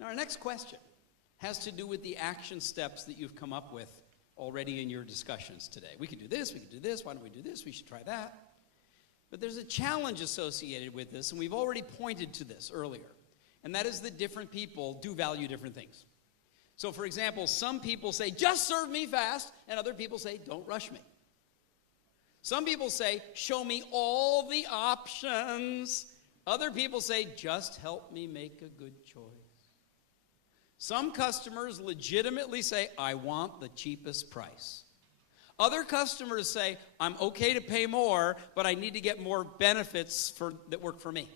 Now, our next question has to do with the action steps that you've come up with already in your discussions today. We could do this, we could do this, why don't we do this, we should try that. But there's a challenge associated with this, and we've already pointed to this earlier, and that is that different people do value different things. So, for example, some people say, just serve me fast, and other people say, don't rush me. Some people say, show me all the options. Other people say, just help me make a good choice. Some customers legitimately say, I want the cheapest price. Other customers say, I'm okay to pay more, but I need to get more benefits that work for me.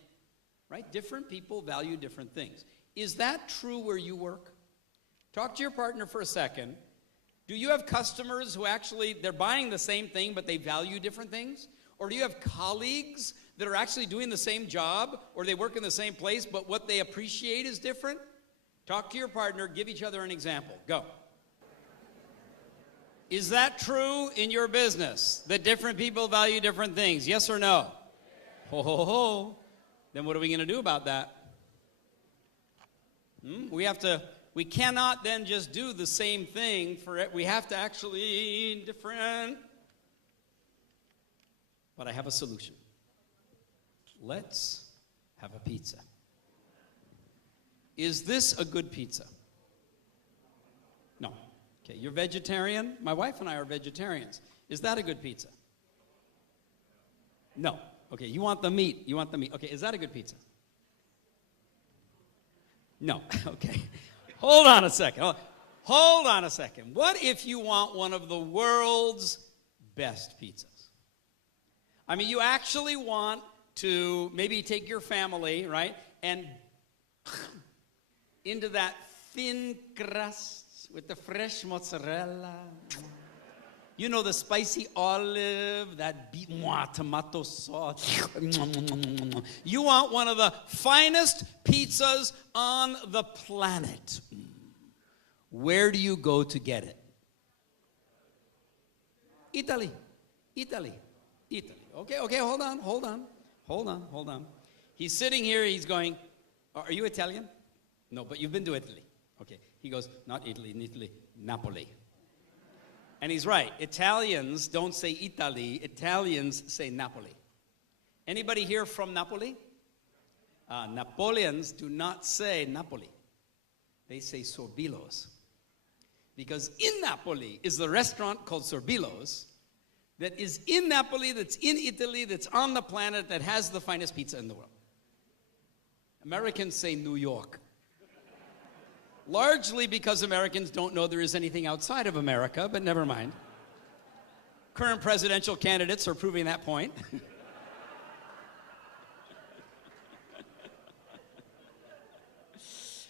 Right? Different people value different things. Is that true where you work? Talk to your partner for a second. Do you have customers who actually, they're buying the same thing, but they value different things? Or do you have colleagues that are actually doing the same job, or they work in the same place, but what they appreciate is different? Talk to your partner, give each other an example. Go. Is that true in your business, that different people value different things? Yes or no? Ho, ho, ho. Then what are we going to do about that? We cannot then just do the same thing for it. We have to actually different. But I have a solution. Let's have a pizza. Is this a good pizza? No. Okay, you're vegetarian? My wife and I are vegetarians. Is that a good pizza? No. Okay, you want the meat. You want the meat. Okay, is that a good pizza? No. Okay. Hold on a second. Hold on a second. What if you want one of the world's best pizzas? I mean, you actually want to maybe take your family, right, and into that thin crust with the fresh mozzarella. You know, the spicy olive, that tomato sauce. You want one of the finest pizzas on the planet. Where do you go to get it? Italy. Okay, hold on. He's sitting here, he's going, are you Italian? No, but you've been to Italy. Okay, he goes, not Italy, Napoli. And he's right. Italians don't say Italy. Italians say Napoli. Anybody here from Napoli? Napoleons do not say Napoli. They say Sorbillo's. Because in Napoli is the restaurant called Sorbillo's that is in Napoli, that's in Italy, that's on the planet, that has the finest pizza in the world. Americans say New York. Largely because Americans don't know there is anything outside of America, but never mind. Current presidential candidates are proving that point.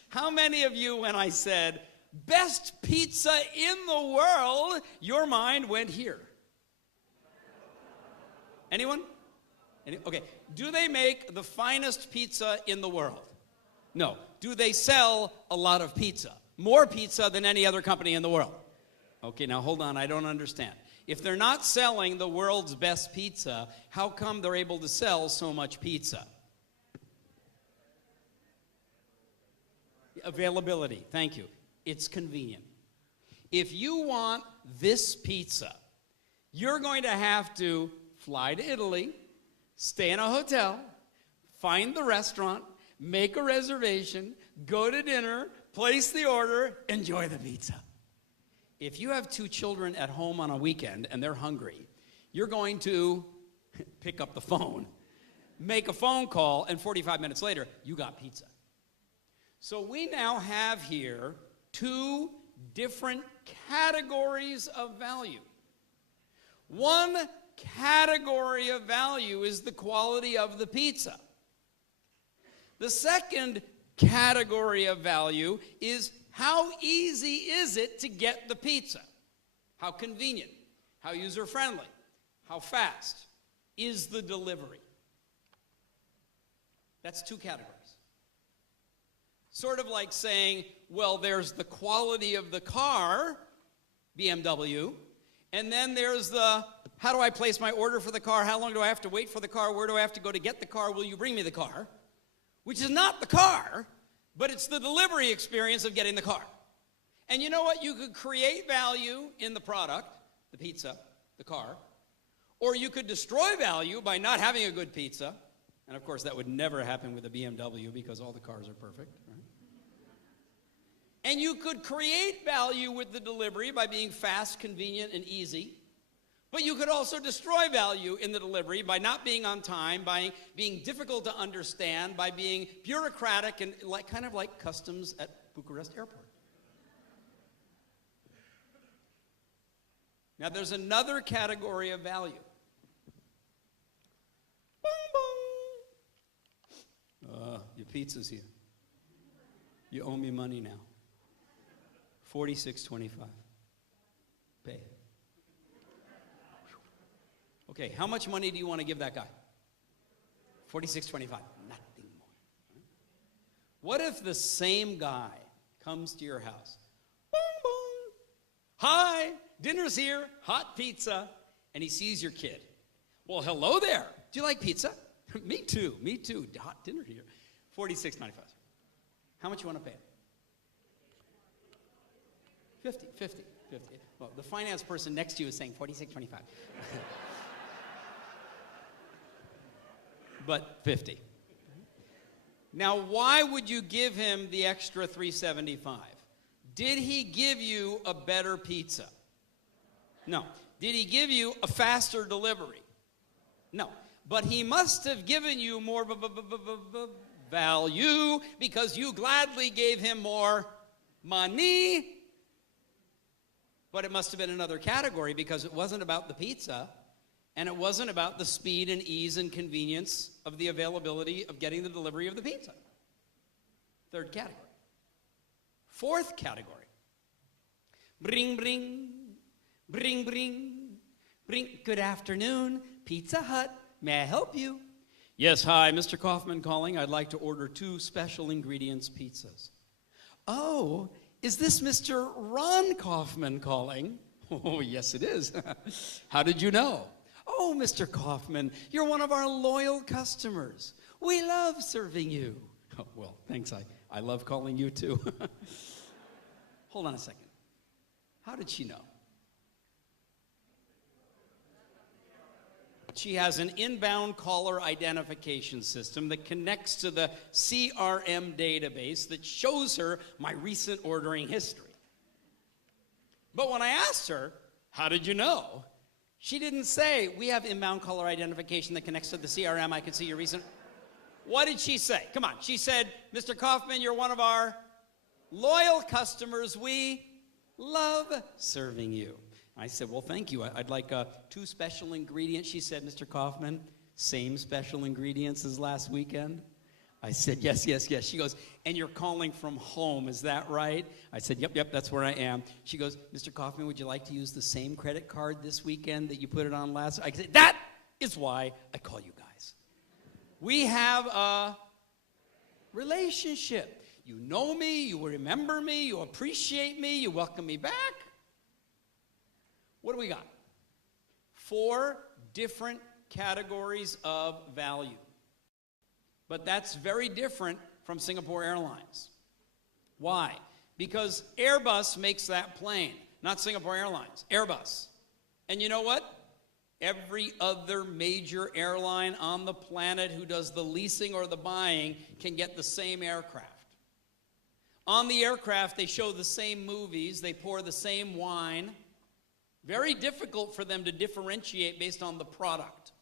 How many of you, when I said, best pizza in the world, your mind went here? Anyone? Okay. Do they make the finest pizza in the world? No. Do they sell a lot of pizza? More pizza than any other company in the world? Okay, now hold on, I don't understand. If they're not selling the world's best pizza, how come they're able to sell so much pizza? Availability, thank you. It's convenient. If you want this pizza, you're going to have to fly to Italy, stay in a hotel, find the restaurant, make a reservation, go to dinner, place the order, enjoy the pizza. If you have 2 children at home on a weekend and they're hungry, you're going to pick up the phone, make a phone call, and 45 minutes later, you got pizza. So we now have here 2 different categories of value. One category of value is the quality of the pizza. The second category of value is how easy is it to get the pizza? How convenient? How user-friendly? How fast is the delivery? That's 2 categories. Sort of like saying, well, there's the quality of the car, BMW, and then there's the, how do I place my order for the car? How long do I have to wait for the car? Where do I have to go to get the car? Will you bring me the car? Which is not the car. but it's the delivery experience of getting the car. And you know what? You could create value in the product, the pizza, the car, or you could destroy value by not having a good pizza. And of course, that would never happen with a BMW because all the cars are perfect, right? And you could create value with the delivery by being fast, convenient, and easy. But you could also destroy value in the delivery by not being on time, by being difficult to understand, by being bureaucratic and kind of like customs at Bucharest Airport. Now, there's another category of value. Your pizza's here. You owe me money now. $46.25. Pay. Okay, how much money do you want to give that guy? $46.25. Nothing more. What if the same guy comes to your house? Boom, boom. Hi, dinner's here, hot pizza, and he sees your kid. Well, hello there. Do you like pizza? Me too. Hot dinner here. $46.95. How much you want to pay? $50. Well, the finance person next to you is saying $46.25. But $50. Now, why would you give him the extra $3.75? Did he give you a better pizza? No. Did he give you a faster delivery? No. But he must have given you more value because you gladly gave him more money. But it must have been another category because it wasn't about the pizza and it wasn't about the speed and ease and convenience of the availability of getting the delivery of the pizza. Third category. Fourth category. Bring, bring, bring, bring, bring. Good afternoon, Pizza Hut. May I help you? Yes, hi, Mr. Kaufman calling. I'd like to order 2 special ingredients pizzas. Oh, is this Mr. Ron Kaufman calling? Oh, yes, it is. How did you know? Oh, Mr. Kaufman, you're one of our loyal customers. We love serving you. Oh, well, thanks. I love calling you, too. Hold on a second. How did she know? She has an inbound caller identification system that connects to the CRM database that shows her my recent ordering history. But when I asked her, how did you know? She didn't say, we have inbound caller identification that connects to the CRM. I can see your recent. What did she say? Come on. She said, Mr. Kaufman, you're one of our loyal customers. We love serving you. I said, well, thank you. I'd like 2 special ingredients. She said, Mr. Kaufman, same special ingredients as last weekend? I said, yes. She goes, and you're calling from home, is that right? I said, yep, that's where I am. She goes, Mr. Kaufman, would you like to use the same credit card this weekend that you put it on last? I said, that is why I call you guys. We have a relationship. You know me, you remember me, you appreciate me, you welcome me back. What do we got? 4 different categories of value. But that's very different from Singapore Airlines. Why? Because Airbus makes that plane, not Singapore Airlines, Airbus. And you know what? Every other major airline on the planet who does the leasing or the buying can get the same aircraft. On the aircraft, they show the same movies, they pour the same wine. Very difficult for them to differentiate based on the product.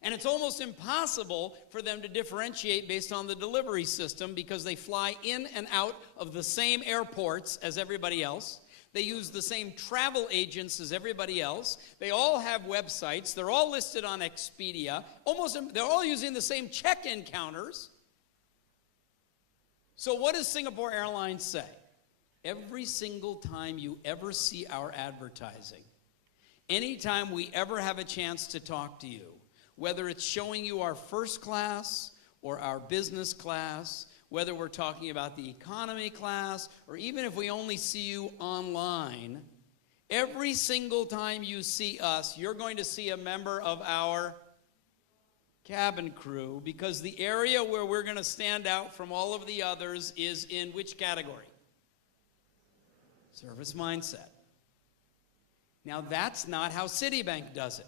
And it's almost impossible for them to differentiate based on the delivery system because they fly in and out of the same airports as everybody else. They use the same travel agents as everybody else. They all have websites. They're all listed on Expedia. They're all using the same check-in counters. So what does Singapore Airlines say? Every single time you ever see our advertising, anytime we ever have a chance to talk to you, whether it's showing you our first class or our business class, whether we're talking about the economy class, or even if we only see you online, every single time you see us, you're going to see a member of our cabin crew, because the area where we're going to stand out from all of the others is in which category? Service mindset. Now, that's not how Citibank does it.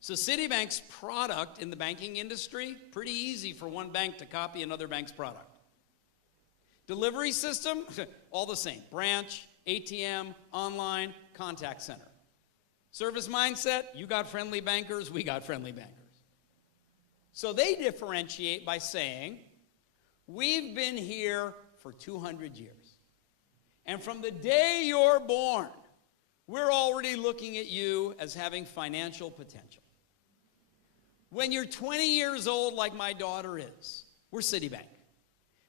So Citibank's product in the banking industry, pretty easy for one bank to copy another bank's product. Delivery system, all the same. Branch, ATM, online, contact center. Service mindset, you got friendly bankers, we got friendly bankers. So they differentiate by saying, we've been here for 200 years. And from the day you're born, we're already looking at you as having financial potential. When you're 20 years old, like my daughter is, we're Citibank.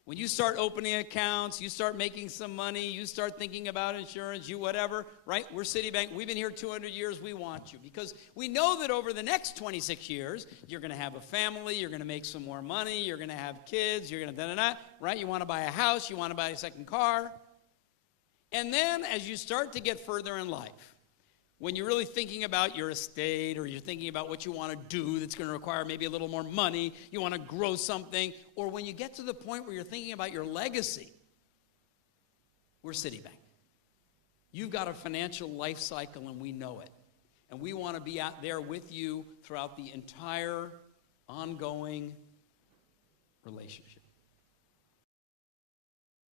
When you start opening accounts, you start making some money, you start thinking about insurance, you whatever, right? We're Citibank. We've been here 200 years. We want you. Because we know that over the next 26 years, you're going to have a family, you're going to make some more money, you're going to have kids, you're going to da-da-da, right? You want to buy a house, you want to buy a second car. And then as you start to get further in life, when you're really thinking about your estate, or you're thinking about what you want to do that's going to require maybe a little more money, you want to grow something, or when you get to the point where you're thinking about your legacy, we're Citibank. You've got a financial life cycle, and we know it. And we want to be out there with you throughout the entire ongoing relationship.